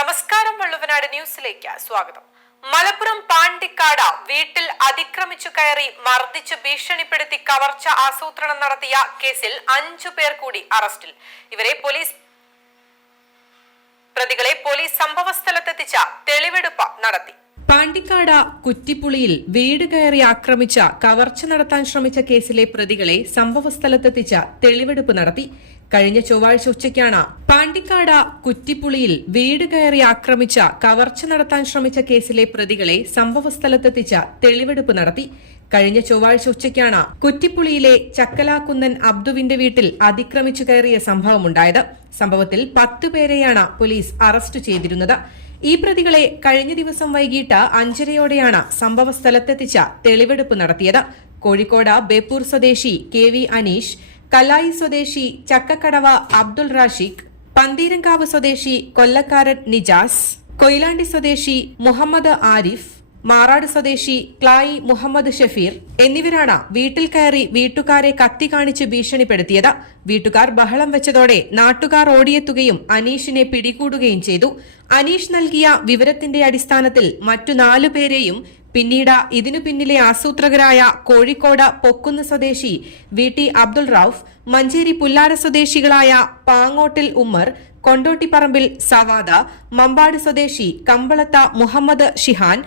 നമസ്കാരം വള്ളുവനാട് ന്യൂസിലേക്ക് സ്വാഗതം. മലപ്പുറം പാണ്ടിക്കാട് വീട്ടിൽ അതിക്രമിച്ചു കയറി മർദ്ദിച്ച് ഭീഷണിപ്പെടുത്തി കവർച്ച ആസൂത്രണം നടത്തിയ കേസിൽ അഞ്ചു പേർ കൂടി അറസ്റ്റിൽ. ഇവരെ പോലീസ് പ്രതികളെ പോലീസ് നടത്തി പാണ്ടിക്കാട് കുറ്റിപ്പുളിയിൽ വീട് കയറി ആക്രമിച്ച കവർച്ച നടത്താൻ ശ്രമിച്ച കേസിലെ പ്രതികളെ സംഭവസ്ഥലത്തെത്തിച്ച തെളിവെടുപ്പ് നടത്തി. കഴിഞ്ഞ ചൊവ്വാഴ്ച ഉച്ചയ്ക്കാണ് പാണ്ടിക്കാട് കുറ്റിപ്പുളിയിൽ വീട് കയറി ആക്രമിച്ച കവർച്ച നടത്താൻ ശ്രമിച്ച കേസിലെ പ്രതികളെ സംഭവസ്ഥലത്തെത്തിച്ച തെളിവെടുപ്പ് നടത്തി. കഴിഞ്ഞ ചൊവ്വാഴ്ച ഉച്ചയ്ക്കാണ് കുറ്റിപ്പുളിയിലെ ചക്കലാക്കുന്നൻ അബ്ദുവിന്റെ വീട്ടിൽ അതിക്രമിച്ചു കയറിയ സംഭവമുണ്ടായത്. സംഭവത്തിൽ പത്തുപേരെയാണ് പോലീസ് അറസ്റ്റ് ചെയ്തിരുന്നത്. ഈ പ്രതികളെ കഴിഞ്ഞ ദിവസം വൈകിട്ട് അഞ്ചരയോടെയാണ് സംഭവ സ്ഥലത്തെത്തിച്ച തെളിവെടുപ്പ് നടത്തിയത്. കോഴിക്കോട് ബേപ്പൂർ സ്വദേശി കെ വി അനീഷ് കല്ലായി സ്വദേശി ചക്കക്കടവ അബ്ദുൾ റാഷിഖ് പന്തീരങ്കാവ് സ്വദേശി കൊല്ലക്കാരൻ നിജാസ് കൊയിലാണ്ടി സ്വദേശി മുഹമ്മദ് ആരിഫ് മാറാട് സ്വദേശി ക്ലായി മുഹമ്മദ് ഷഫീർ എന്നിവരാണ് വീട്ടിൽ കയറി വീട്ടുകാരെ കത്തി കാണിച്ച് ഭീഷണിപ്പെടുത്തിയത്. വീട്ടുകാർ ബഹളം വെച്ചതോടെ നാട്ടുകാർ ഓടിയെത്തുകയും അനീഷിനെ പിടികൂടുകയും ചെയ്തു. അനീഷ് നൽകിയ വിവരത്തിന്റെ അടിസ്ഥാനത്തിൽ മറ്റു നാലു പേരെയും പിന്നീട് ഇതിനു പിന്നിലെ ആസൂത്രകരായ കോഴിക്കോട് പൊക്കുന്ന് സ്വദേശി വി ടി അബ്ദുൾ റൌഫ് മഞ്ചേരി പുല്ലാര സ്വദേശികളായ പാങ്ങോട്ടിൽ ഉമ്മർ കൊണ്ടോട്ടിപ്പറമ്പിൽ സവാദ മമ്പാട് സ്വദേശി കമ്പളത്ത മുഹമ്മദ് ഷിഹാൻ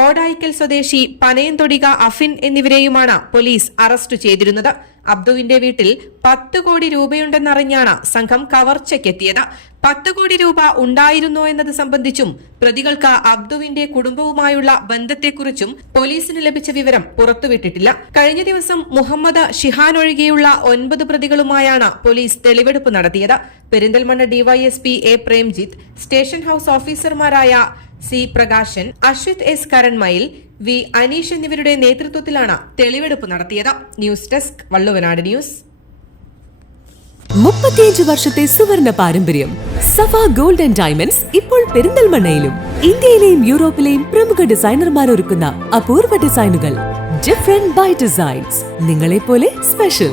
ഓടായിക്കൽ സ്വദേശി പനയന്തൊടിക അഫിൻ എന്നിവരെയുമാണ് പോലീസ് അറസ്റ്റ് ചെയ്തിരുന്നത്. അബ്ദുവിന്റെ വീട്ടിൽ പത്ത് കോടി രൂപയുണ്ടെന്നറിഞ്ഞാണ് സംഘം കവർച്ചയ്ക്കെത്തിയത്. പത്ത് കോടി രൂപ ഉണ്ടായിരുന്നോ എന്നത് സംബന്ധിച്ചും പ്രതികൾക്ക് അബ്ദുവിന്റെ കുടുംബവുമായുള്ള ബന്ധത്തെക്കുറിച്ചും പോലീസിന് ലഭിച്ച വിവരം പുറത്തുവിട്ടിട്ടില്ല. കഴിഞ്ഞ ദിവസം മുഹമ്മദ് ഷിഹാൻ ഒഴികെയുള്ള ഒൻപത് പ്രതികളുമായാണ് പോലീസ് തെളിവെടുപ്പ് നടത്തിയത്. Perinthalmanna DYSP A Premjith station house ഓഫീസർമാരായ C Prakashan Ashwith S Karanmayil V Aneesh എന്നിവരുടെ നേതൃത്വത്തിലാണ് തെളിവെടുപ്പ് നടത്തിയത്. News desk Valluvanad news. മുപ്പത്തിയഞ്ച് വർഷത്തെ സുവർണ പാരമ്പര്യം സഫ ഗോൾഡ് ആൻഡ് ഡയമണ്ട്സ് ഇപ്പോൾ പെരിന്തൽമണ്ണയിലും ഇന്ത്യയിലെയും യൂറോപ്പിലെയും പ്രമുഖ ഡിസൈനർമാർ ഒരുക്കുന്ന അപൂർവ ഡിസൈനുകൾ ഡിഫറെന്റ് ബൈ ഡിസൈൻസ് നിങ്ങളെ പോലെ സ്പെഷ്യൽ